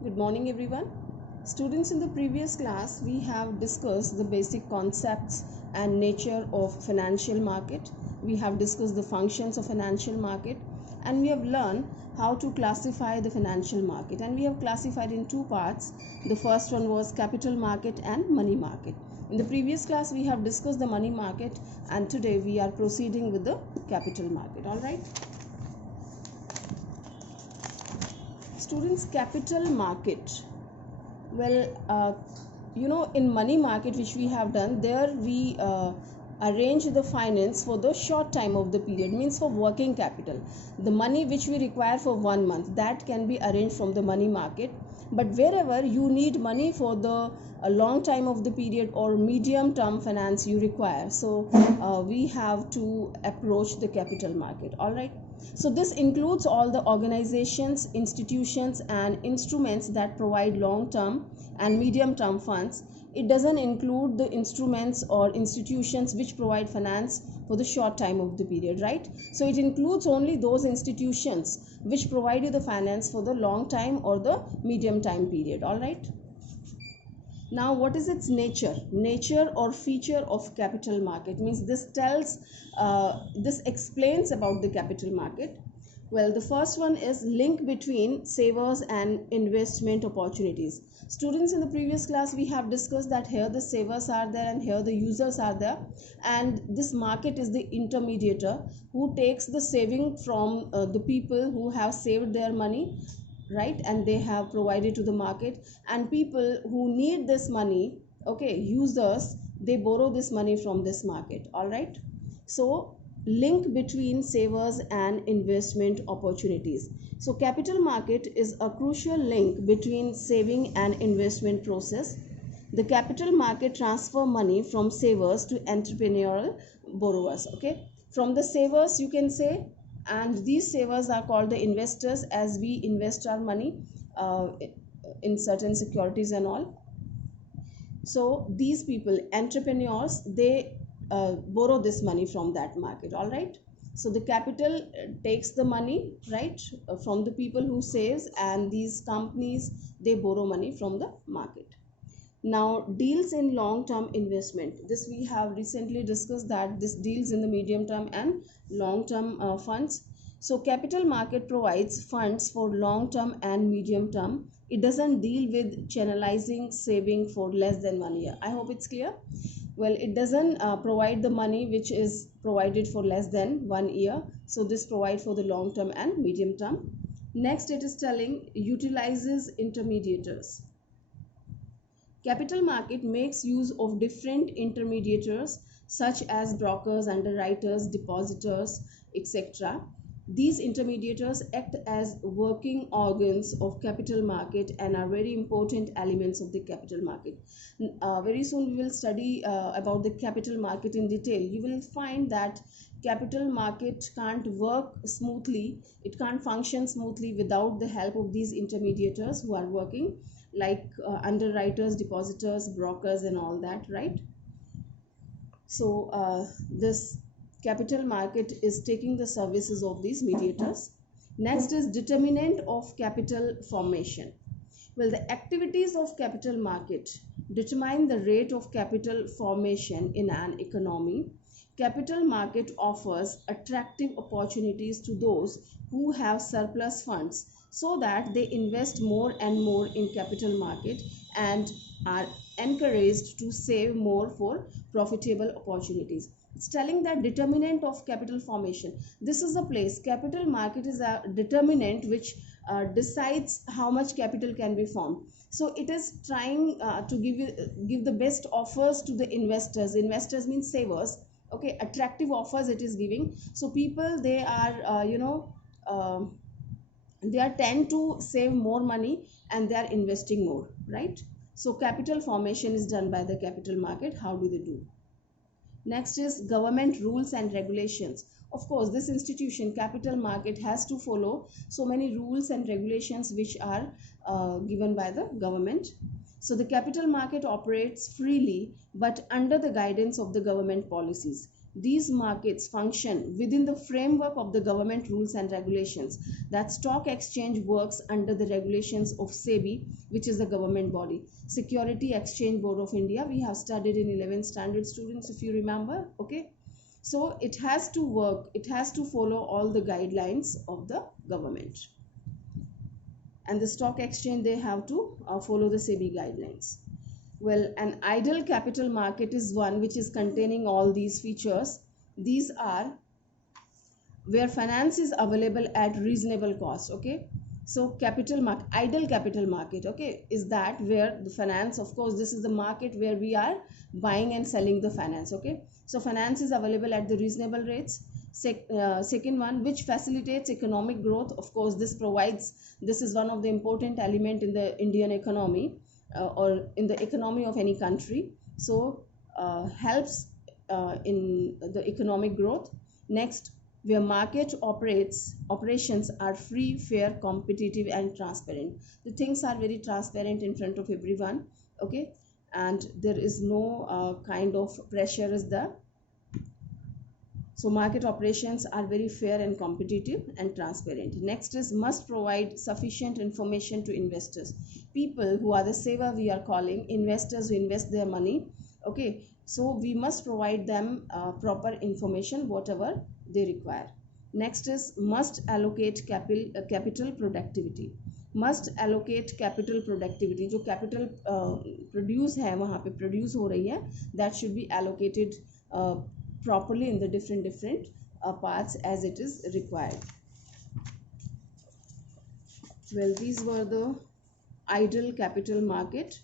Good morning, everyone. Students, in the previous class, we have discussed the basic concepts and nature of financial market. We have discussed the functions of financial market, and we have learned how to classify the financial market. And we have classified in two parts. The first one was capital market and money market. In the previous class, we have discussed the money market, and today we are proceeding with the capital market. All right. Students, capital market, in money market, which we have done there, we arrange the finance for the short time of the period, means for working capital. The money which we require for 1 month, that can be arranged from the money market. But wherever you need money for the a long time of the period or medium term finance you require, so we have to approach the capital market. All right. So this includes all the organizations, institutions and instruments that provide long term and medium term funds. It doesn't include the instruments or institutions which provide finance for the short time of the period, right? So it includes only those institutions which provide you the finance for the long time or the medium time period. All right. Now, what is its nature or feature of capital market? Means this explains about the capital market. Well, the first one is link between savers and investment opportunities. Students, in the previous class we have discussed that here the savers are there and here the users are there, and this market is the intermediator who takes the saving from the people who have saved their money, right, and they have provided to the market, and people who need this money, okay, users, they borrow this money from this market. All right. So link between savers and investment opportunities. So capital market is a crucial link between saving and investment process. The capital market transfer money from savers to entrepreneurial borrowers. Okay, from the savers you can say, and these savers are called the investors, as we invest our money in certain securities and all. So these people, entrepreneurs, they borrow this money from that market. All right. So the capital takes the money, right, from the people who saves, and these companies, they borrow money from the market. Now, deals in long term investment, this we have recently discussed that this deals in the medium term and long term funds. So capital market provides funds for long term and medium term. It doesn't deal with channelizing saving for less than 1 year. I hope it's clear. Well, it doesn't provide the money which is provided for less than 1 year. So this provides for the long term and medium term. Next, it is telling utilizes intermediators. Capital market makes use of different intermediators such as brokers, underwriters, depositors, etc. These intermediators act as working organs of capital market and are very important elements of the capital market. Very soon we will study about the capital market in detail. You will find that capital market can't work smoothly, it can't function smoothly without the help of these intermediators who are working, like underwriters, depositors, brokers and all that, right? So this capital market is taking the services of these mediators. Next is determinant of capital formation. Well, the activities of capital market determine the rate of capital formation in an economy. Capital market offers attractive opportunities to those who have surplus funds, so that they invest more and more in capital market and are encouraged to save more for profitable opportunities. It's telling that determinant of capital formation, this is a place, capital market is a determinant which decides how much capital can be formed. So it is trying to give the best offers to the investors. Investors means savers. Okay, attractive offers it is giving. So people, they are they are tend to save more money and they are investing more, right? So capital formation is done by the capital market. How do they do? Next is government rules and regulations. Of course, this institution, capital market, has to follow so many rules and regulations which are given by the government. So the capital market operates freely but under the guidance of the government policies. these markets function within the framework of the government rules and regulations. That stock exchange works under the regulations of SEBI, which is the government body. Security Exchange Board of India, we have studied in 11th standard, students, if you remember. Okay, so it has to work, it has to follow all the guidelines of the government, and the stock exchange, they have to follow the SEBI guidelines. Well, an ideal capital market is one which is containing all these features. These are where finance is available at reasonable cost. Okay, so ideal capital market, okay, is that where the finance, of course, this is the market where we are buying and selling the finance. Okay, so finance is available at the reasonable rates. Second one, which facilitates economic growth. Of course, this is one of the important element in the Indian economy, or in the economy of any country. So helps in the economic growth. Next, where market operations are free, fair, competitive and transparent. The things are very transparent in front of everyone. Okay, and there is no kind of pressure is there. So market operations are very fair and competitive and transparent. Next is must provide sufficient information to investors. People who are the saver, we are calling investors who invest their money. Okay, so we must provide them proper information, whatever they require. Next is must allocate capital productivity. Must allocate capital productivity. जो capital produce है वहाँ पे produce हो रही है, that should be allocated properly in the different parts as it is required. Well, these were the ideal capital market,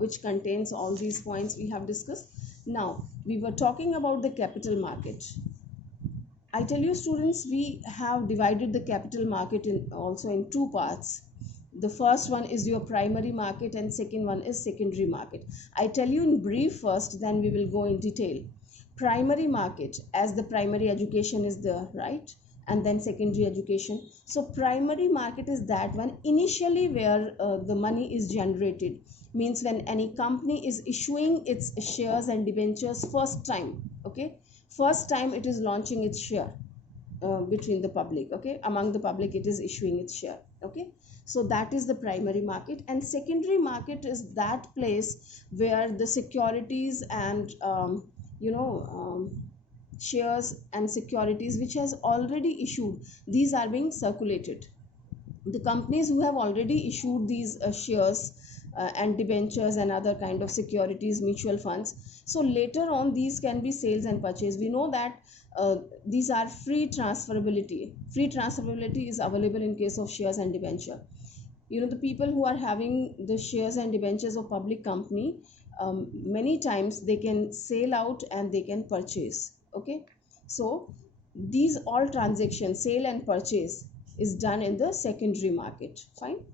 which contains all these points we have discussed. Now we were talking about the capital market. I tell you, students, we have divided the capital market also in two parts. The first one is your primary market and second one is secondary market. I tell you in brief first, then we will go in detail. Primary market, as the primary education is there, right, and then secondary education. So primary market is that one initially where the money is generated, means when any company is issuing its shares and debentures first time. Okay, first time it is launching its share between the public. Okay, among the public it is issuing its share. Okay, so that is the primary market. And secondary market is that place where the securities and shares and securities which has already issued, these are being circulated. The companies who have already issued these shares and debentures and other kind of securities, mutual funds, so later on these can be sales and purchase. We know that these are free transferability is available in case of shares and debenture. The people who are having the shares and debentures of public company, many times they can sell out and they can purchase. Okay, so these all transactions, sale and purchase, is done in the secondary market. Fine.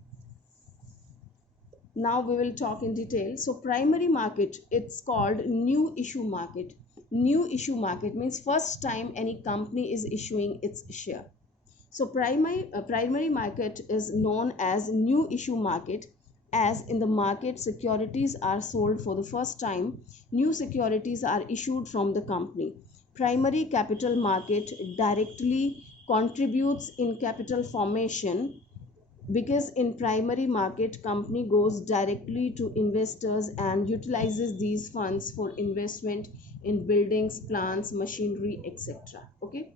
Now we will talk in detail. So primary market, it's called new issue market. New issue market means first time any company is issuing its share. So primary market is known as new issue market, as in the market securities are sold for the first time, new securities are issued from the company. Primary capital market directly contributes in capital formation, because in primary market company goes directly to investors and utilizes these funds for investment in buildings, plants, machinery, etc. Okay,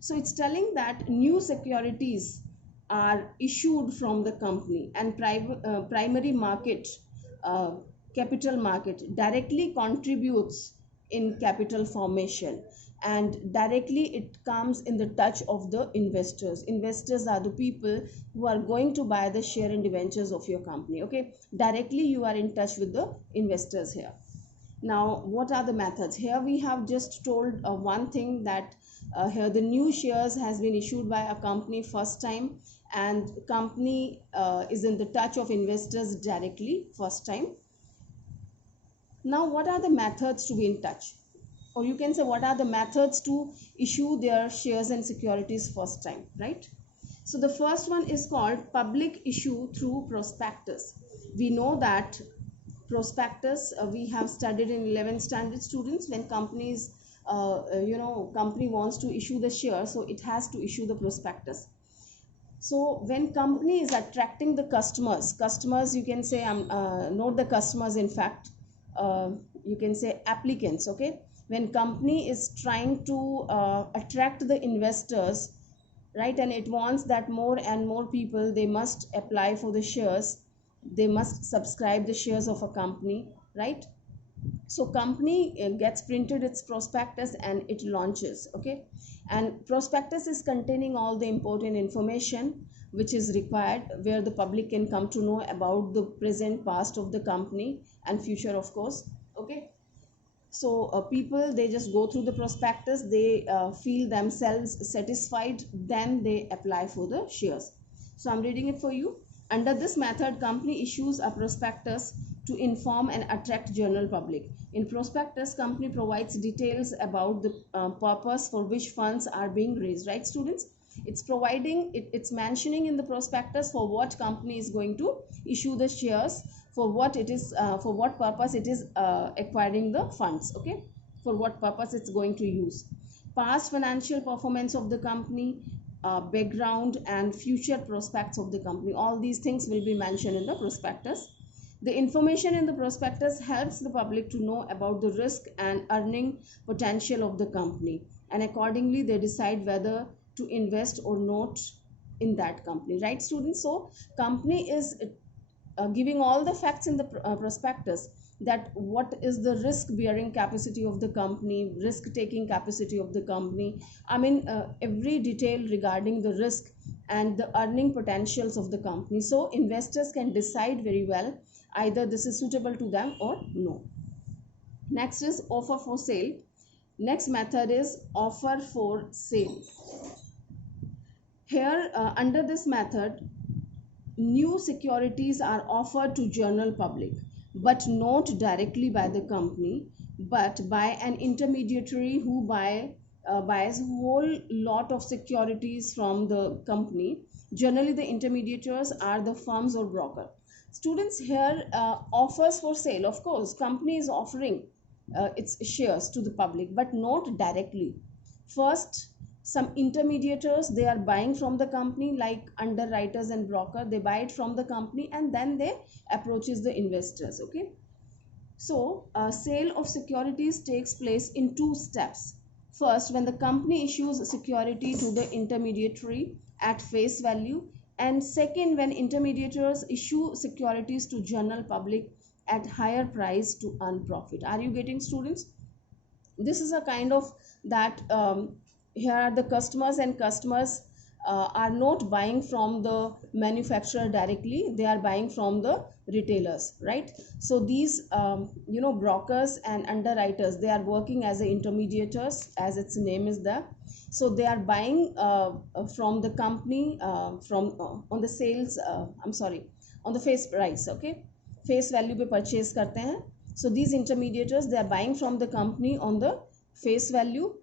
so it's telling that new securities are issued from the company, and primary market capital market directly contributes in capital formation, and directly it comes in the touch of the investors. Investors are the people who are going to buy the share and debentures of your company. Okay, directly you are in touch with the investors here. Now what are the methods? Here we have just told one thing, that here the new shares has been issued by a company first time, and company is in the touch of investors directly first time. Now what are the methods to be in touch, or you can say what are the methods to issue their shares and securities first time, right? So the first one is called public issue through prospectus. We know that prospectus we have studied in 11th standard, students, when companies company wants to issue the share, so it has to issue the prospectus. So when company is attracting the customers, you can say, not the customers, in fact, uh, you can say applicants. Okay, when company is trying to attract the investors, right, and it wants that more and more people, they must apply for the shares, they must subscribe the shares of a company, right? So company gets printed its prospectus and it launches. Okay, and prospectus is containing all the important information which is required, where the public can come to know about the present, past of the company and future, of course. Okay, so people, they just go through the prospectus, they feel themselves satisfied, then they apply for the shares. So I'm reading it for you. Under this method, company issues a prospectus to inform and attract general public. In prospectus, company provides details about the purpose for which funds are being raised, right students? It's providing it's mentioning in the prospectus for what company is going to issue the shares, for what it is, for what purpose it is acquiring the funds. Okay, for what purpose it's going to use, past financial performance of the company, background and future prospects of the company, all these things will be mentioned in the prospectus. The information in the prospectus helps the public to know about the risk and earning potential of the company, and accordingly they decide whether to invest or not in that company, right students? So company is giving all the facts in the prospectus, that what is the risk bearing capacity of the company, risk taking capacity of the company, I mean every detail regarding the risk and the earning potentials of the company, so investors can decide very well either this is suitable to them or no. Next is offer for sale. Next method is offer for sale. Here under this method, new securities are offered to general public, but not directly by the company, but by an intermediary who buys whole lot of securities from the company. Generally the intermediaries are the firms or broker. Students, here offers for sale, of course company is offering its shares to the public, but not directly. First, some intermediaries, they are buying from the company, like underwriters and broker, they buy it from the company and then they approaches the investors. Okay, so sale of securities takes place in two steps. First, when the company issues security to the intermediary at face value, and second, when intermediaries issue securities to general public at higher price to earn profit. Are you getting, students? This is a kind of that here are the customers, and customers are not buying from the manufacturer directly, they are buying from the retailers, right? So these brokers and underwriters, they are working as the intermediators, as its name is there. So they are buying from the company from on the sales I'm sorry, on the face price. Okay, face value पे purchase करते हैं. So these intermediaries, they are buying from the company on the face value,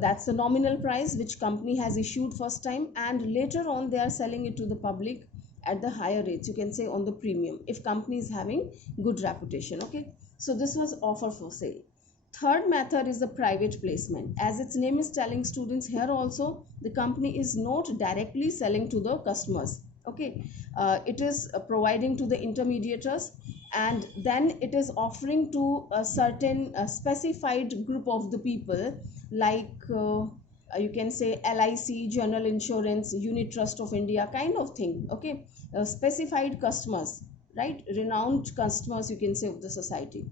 that's the nominal price which company has issued first time, and later on they are selling it to the public at the higher rates, you can say on the premium, if company is having good reputation. Okay, so this was offer for sale. Third method is the private placement. As its name is telling, students, here also the company is not directly selling to the customers. Okay, it is providing to the intermediaries, and then it is offering to a certain specified group of the people, like you can say LIC, General Insurance, Unit Trust of India, kind of thing. Okay, specified customers, right? Renowned customers, you can say, of the society.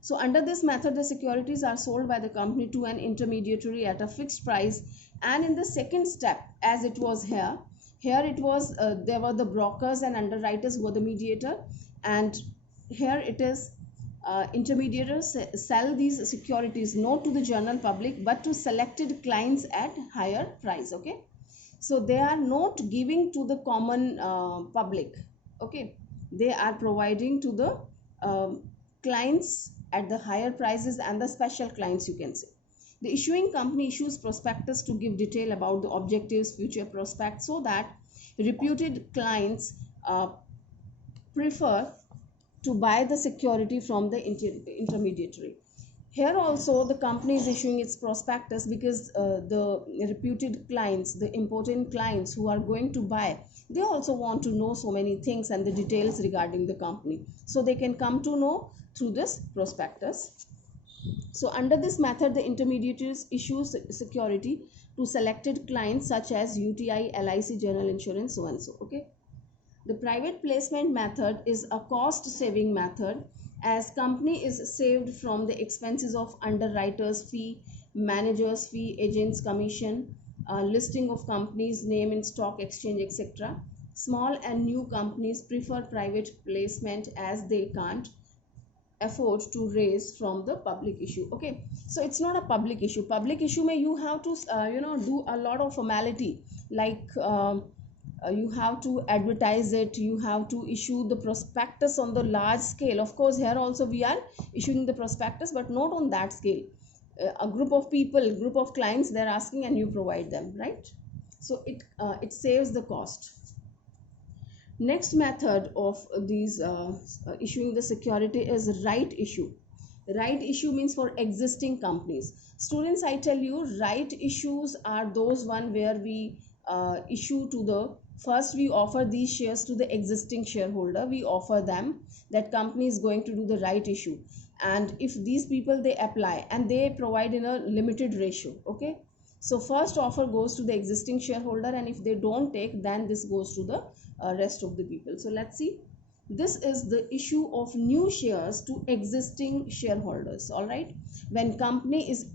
So under this method, the securities are sold by the company to an intermediary at a fixed price. And in the second step, as it was here it was there were the brokers and underwriters who were the mediator, and here it is intermediaries sell these securities not to the general public but to selected clients at higher price. Okay, so they are not giving to the common public. Okay, they are providing to the clients at the higher prices and the special clients, you can say. The issuing company issues prospectus to give detail about the objectives, future prospects, so that reputed clients prefer to buy the security from the intermediary. Here also the company is issuing its prospectus because the reputed clients, the important clients who are going to buy, they also want to know so many things and the details regarding the company. So they can come to know through this prospectus. So under this method, the intermediaries issue security to selected clients such as UTI, LIC, General Insurance, so and so. Okay. The private placement method is a cost saving method, as company is saved from the expenses of underwriters fee, managers fee, agents commission, listing of companies name in stock exchange, etc. Small and new companies prefer private placement as they can't afford to raise from the public issue. Okay, so it's not a public issue. Public issue may you have to do a lot of formality, like you have to advertise it, you have to issue the prospectus on the large scale. Of course, here also we are issuing the prospectus, but not on that scale. A group of people, group of clients, they're asking and you provide them, right? So it saves the cost. Next method of these issuing the security is right issue. Right issue means for existing companies. Students, I tell you, right issues are those one where we issue to the, first we offer these shares to the existing shareholder. We offer them that company is going to do the right issue, and if these people they apply and they provide in a limited ratio. Okay, so first offer goes to the existing shareholder, and if they don't take, then this goes to the rest of the people. So let's see, this is the issue of new shares to existing shareholders. All right, when company is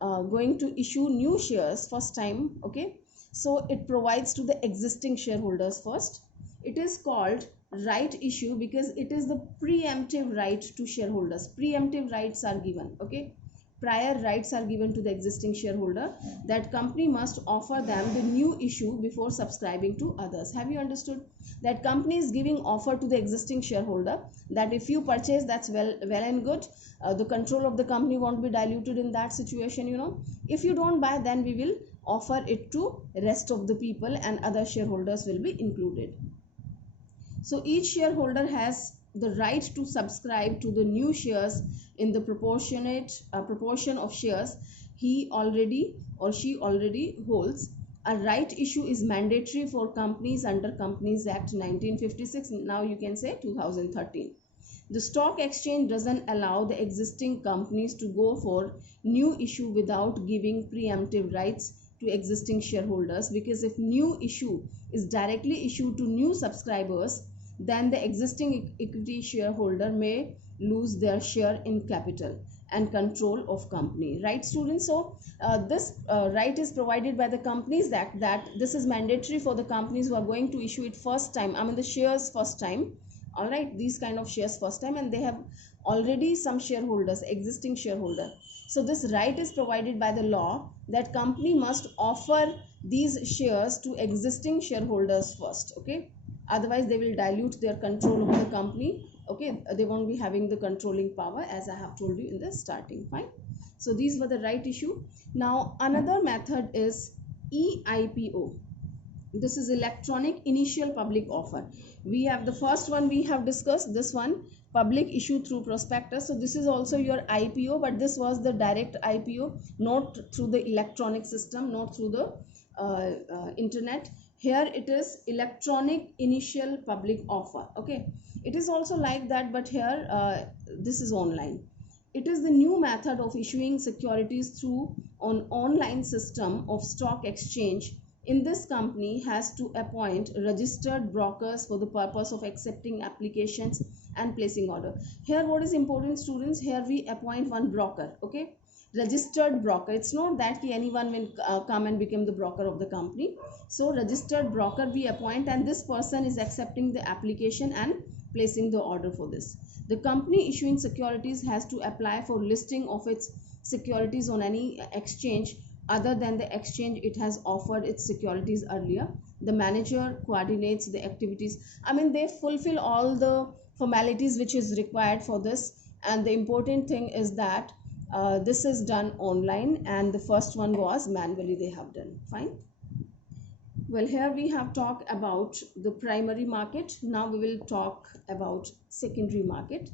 going to issue new shares first time, okay, so it provides to the existing shareholders first. It is called right issue because it is the preemptive right to shareholders. Preemptive rights are given. Okay, prior rights are given to the existing shareholder, that company must offer them the new issue before subscribing to others. Have you understood? That company is giving offer to the existing shareholder that if you purchase, that's well and good. The control of the company won't be diluted in that situation. If you don't buy, then we will offer it to rest of the people and other shareholders will be included. So each shareholder has the right to subscribe to the new shares in the proportionate proportion of shares he already or she already holds. A right issue is mandatory for companies under Companies Act 1956. Now you can say 2013. The stock exchange doesn't allow the existing companies to go for new issue without giving preemptive rights to existing shareholders, because if new issue is directly issued to new subscribers, then the existing equity shareholder may lose their share in capital and control of company. Right, students? So this right is provided by the Companies Act, that this is mandatory for the companies who are going to issue it first time, the shares first time. All right, these kind of shares first time, and they have already some shareholders, existing shareholder. So this right is provided by the law that company must offer these shares to existing shareholders first. Okay, otherwise they will dilute their control over the company. Okay, they won't be having the controlling power, as I have told you in the starting. Fine. So these were the right issue. Now another method is EIPO. This is electronic initial public offer. We have the first one we have discussed, this one, public issue through prospectus. So this is also your IPO, but this was the direct IPO, not through the electronic system, not through the internet. Here it is electronic initial public offer. Okay, it is also like that, but here this is online. It is the new method of issuing securities through an online system of stock exchange. In this, company has to appoint registered brokers for the purpose of accepting applications and placing order. Here what is important, students, here we appoint one broker. Okay, registered broker. It's not that anyone will come and become the broker of the company. So registered broker we appoint, and this person is accepting the application and placing the order for this. The company issuing securities has to apply for listing of its securities on any exchange other than the exchange it has offered its securities earlier. The manager coordinates the activities. They fulfill all the formalities which is required for this, and the important thing is that this is done online, and the first one was manually they have done. Fine. Well, here we have talked about the primary market. Now we will talk about secondary market.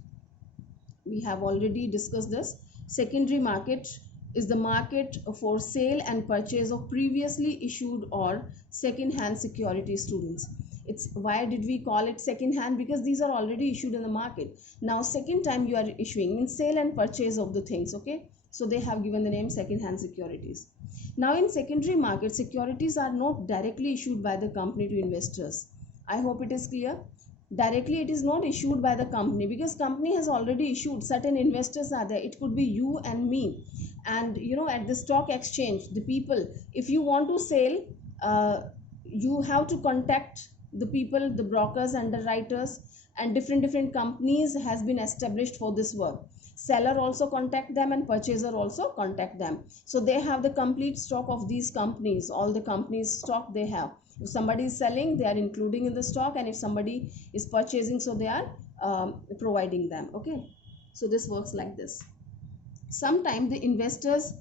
We have already discussed this. Secondary market is the market for sale and purchase of previously issued or second hand securities. Students, it's why did we call it second hand? Because these are already issued in the market. Now second time you are issuing means sale and purchase of the things. Okay, so they have given the name second hand securities. Now in secondary market, securities are not directly issued by the company to investors. I hope it is clear. Directly it is not issued by the company, because company has already issued, certain investors are there, it could be you and me. And at the stock exchange, the people, if you want to sell, you have to contact the people, the brokers, underwriters, and different companies has been established for this work. Seller also contact them and purchaser also contact them. So they have the complete stock of these companies, all the companies stock they have. If somebody is selling, they are including in the stock, and if somebody is purchasing, so they are providing them. Okay, so this works like this. Sometimes the investors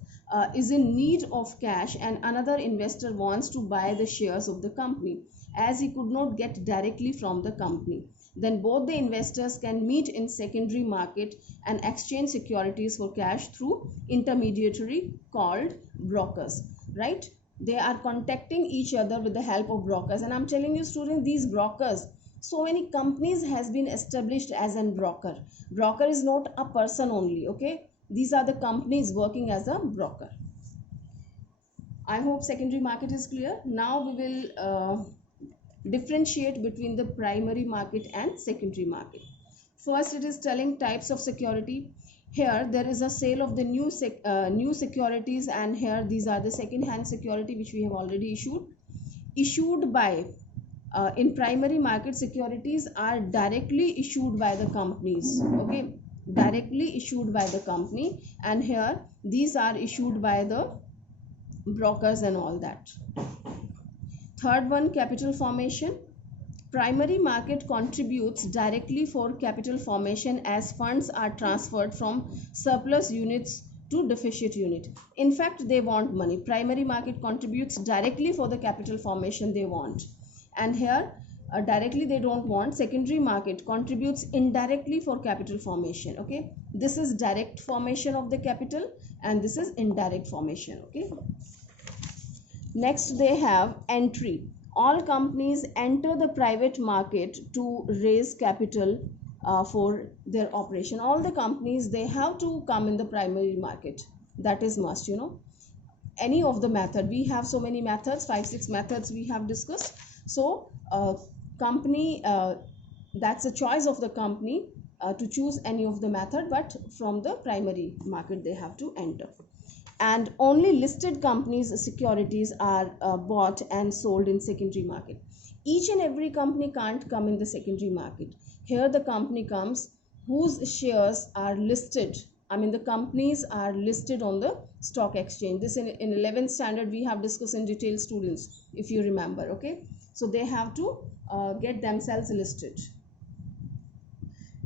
is in need of cash, and another investor wants to buy the shares of the company, as he could not get directly from the company. Then both the investors can meet in secondary market and exchange securities for cash through intermediary called brokers, right? They are contacting each other with the help of brokers. And I'm telling you students, these brokers, so many companies has been established as a broker. Broker is not a person only. Okay, these are the companies working as a broker. I hope secondary market is clear. Now we will differentiate between the primary market and secondary market. First, it is telling types of security. Here there is a sale of the new securities, and here these are the second hand security which we have already issued by in primary market, securities are directly issued by the companies. Okay, directly issued by the company, and here these are issued by the brokers and all that. Third one, capital formation. Primary market contributes directly for capital formation as funds are transferred from surplus units to deficit unit. In fact, they want money. Primary market contributes directly for the capital formation they want. And here directly they don't want. Secondary market contributes indirectly for capital formation. Okay, this is direct formation of the capital, and this is indirect formation. Okay, next they have entry. All companies enter the private market to raise capital for their operation. All the companies, they have to come in the primary market. That is must. Any of the method, we have so many methods, 5-6 methods we have discussed. So company, that's a choice of the company to choose any of the method, but from the primary market they have to enter. And only listed companies' securities are bought and sold in secondary market. Each and every company can't come in the secondary market. Here the company comes whose shares are listed. I mean, the companies are listed on the stock exchange. This in 11th standard we have discussed in detail, students, if you remember. Okay, so they have to get themselves listed.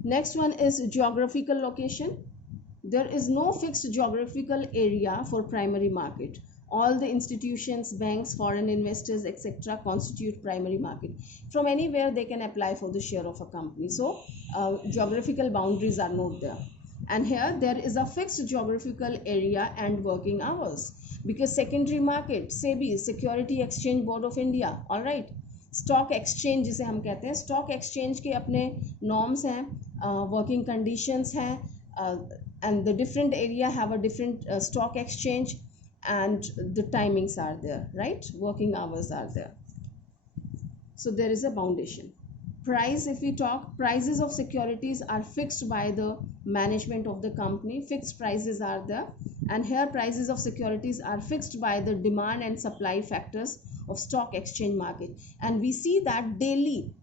Next one is geographical location. There is no fixed geographical area for primary market. All the institutions, banks, foreign investors, etc. constitute primary market. From anywhere they can apply for the share of a company. So geographical boundaries are not there. And here there is a fixed geographical area and working hours, because secondary market, SEBI, Security Exchange Board of India, all right, stock exchange जिसे हम कहते हैं, stock exchange के अपने norms हैं, working conditions हैं, and the different area have a different stock exchange, and the timings are there, right? Working hours are there. So there is a foundation. Price, if we talk, prices of securities are fixed by the management of the company. Fixed prices are there, and here prices of securities are fixed by the demand and supply factors of stock exchange market. And we see that daily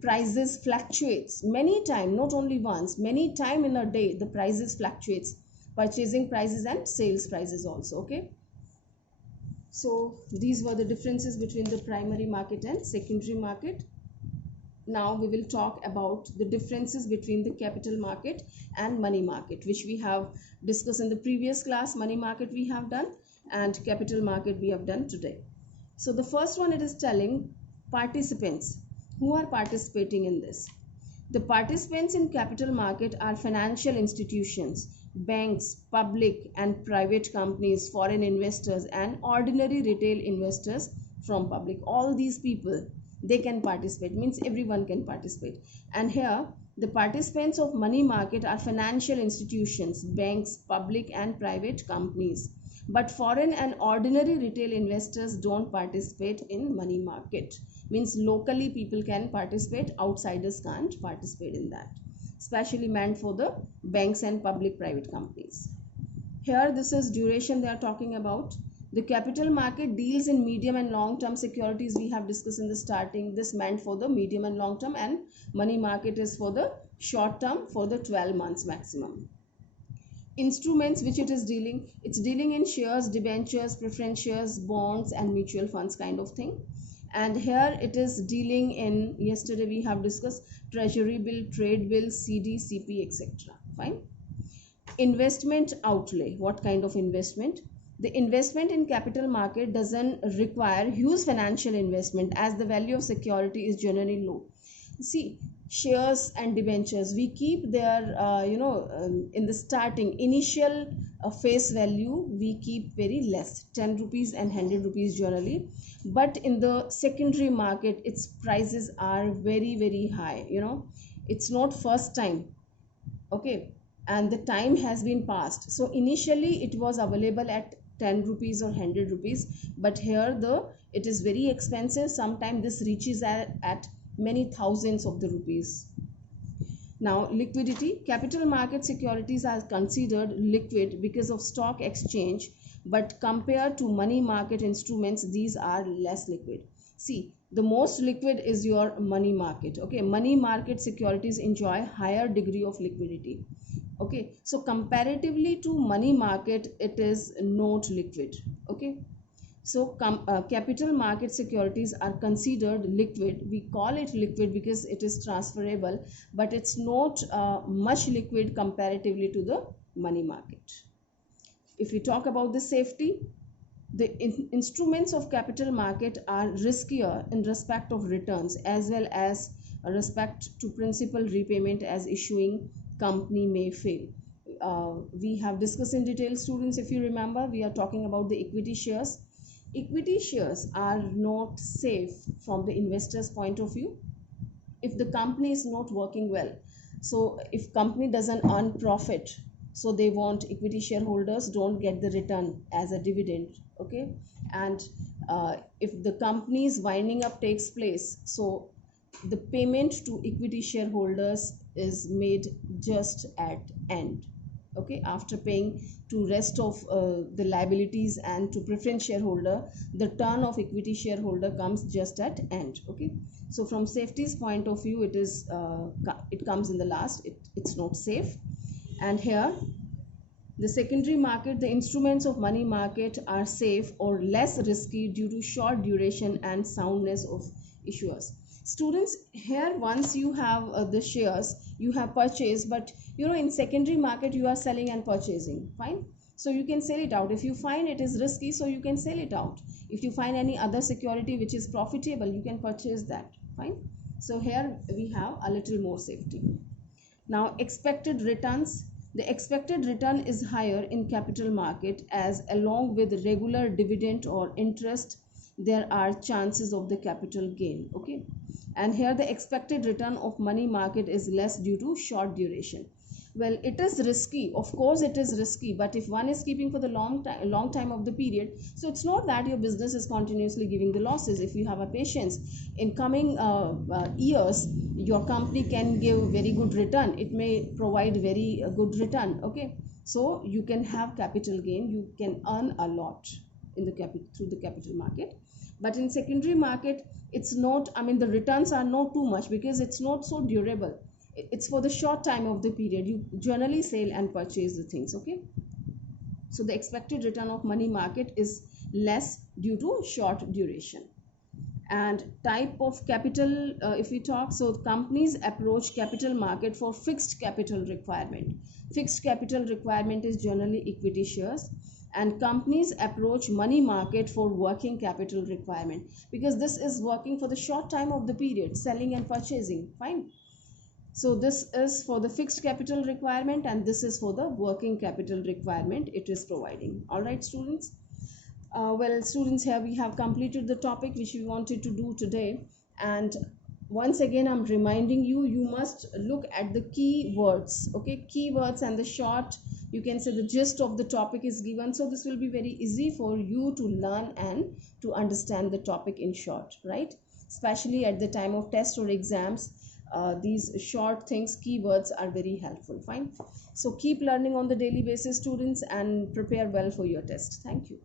prices fluctuates many time, not only once, many time in a day the prices fluctuates, purchasing prices and sales prices also. Okay, so these were the differences between the primary market and secondary market. Now we will talk about the differences between the capital market and money market, which we have discussed in the previous class. Money market we have done, and capital market we have done today. So the first one, it is telling participants who are participating in this. The participants in capital market are financial institutions banks, public and private companies, foreign investors, and ordinary retail investors from public. All these people, they can participate, means everyone can participate. And here the participants of money market are financial institutions, banks, public and private companies. But foreign and ordinary retail investors don't participate in money market. Means locally people can participate, outsiders can't participate in that. Specially meant for the banks and public private companies. Here this is duration they are talking about. The capital market deals in medium and long term securities, we have discussed in the starting. This meant for the medium and long term, and money market is for the short term, for the 12 months maximum. Instruments which it is dealing, it's dealing in shares, debentures, preference shares, bonds and mutual funds kind of thing. And here it is dealing in, yesterday we have discussed treasury bill, trade bill, CD, CP, etc. Fine. Investment outlay, what kind of investment? The investment in capital market doesn't require huge financial investment, as the value of security is generally low. See, shares and debentures, we keep their in the starting initial face value we keep very less, 10 rupees and 100 rupees generally. But in the secondary market its prices are very very high, it's not first time. Okay, and the time has been passed, so initially it was available at 10 rupees or 100 rupees, but here it is very expensive. Sometimes this reaches at many thousands of the rupees. Now liquidity, capital market securities are considered liquid because of stock exchange, but compared to money market instruments these are less liquid. See, the most liquid is your money market. Okay, money market securities enjoy higher degree of liquidity. Okay, so comparatively to money market it is not liquid. Okay, so capital market securities are considered liquid. We call it liquid because it is transferable, but it's not much liquid comparatively to the money market. If we talk about the safety, the instruments of capital market are riskier in respect of returns as well as respect to principal repayment, as issuing company may fail. We have discussed in detail, students, if you remember, we are talking about the equity shares. Equity shares are not safe from the investor's point of view if the company is not working well. So if company doesn't earn profit, so they want equity shareholders don't get the return as a dividend. Okay, and if the company's winding up takes place, so the payment to equity shareholders is made just at end. Okay, after paying to rest of the liabilities and to preference shareholder, the turn of equity shareholder comes just at end. Okay, so from safety's point of view it is it comes in the last, it's not safe. And here the secondary market, the instruments of money market are safe or less risky due to short duration and soundness of issuers. Students, here once you have the shares you have purchased, but in secondary market you are selling and purchasing, fine, so you can sell it out. If you find it is risky, so you can sell it out. If you find any other security which is profitable, you can purchase that, fine. So here we have a little more safety. Now expected returns, the expected return is higher in capital market, as along with regular dividend or interest there are chances of the capital gain. Okay, and here the expected return of money market is less due to short duration. Well, it is risky, of course it is risky, but if one is keeping for the long time of the period, so it's not that your business is continuously giving the losses. If you have a patience, in coming years your company can give very good return, it may provide very good return. Okay, so you can have capital gain, you can earn a lot in the through the capital market. But in secondary market it's not, the returns are not too much because it's not so durable. It's for the short time of the period, you generally sell and purchase the things. Okay, so the expected return of money market is less due to short duration. And type of capital, if we talk, so companies approach capital market for fixed capital requirement. Fixed capital requirement is generally equity shares, and companies approach money market for working capital requirement because this is working for the short time of the period, selling and purchasing, fine. So this is for the fixed capital requirement and this is for the working capital requirement it is providing. All right, students. Well, students, here we have completed the topic which we wanted to do today. And once again, I'm reminding you, you must look at the key words. Okay, keywords and the short, you can say the gist of the topic is given. So this will be very easy for you to learn and to understand the topic in short, right? Especially at the time of test or exams, these short things, keywords are very helpful. Fine. So keep learning on the daily basis, students, and prepare well for your test. Thank you.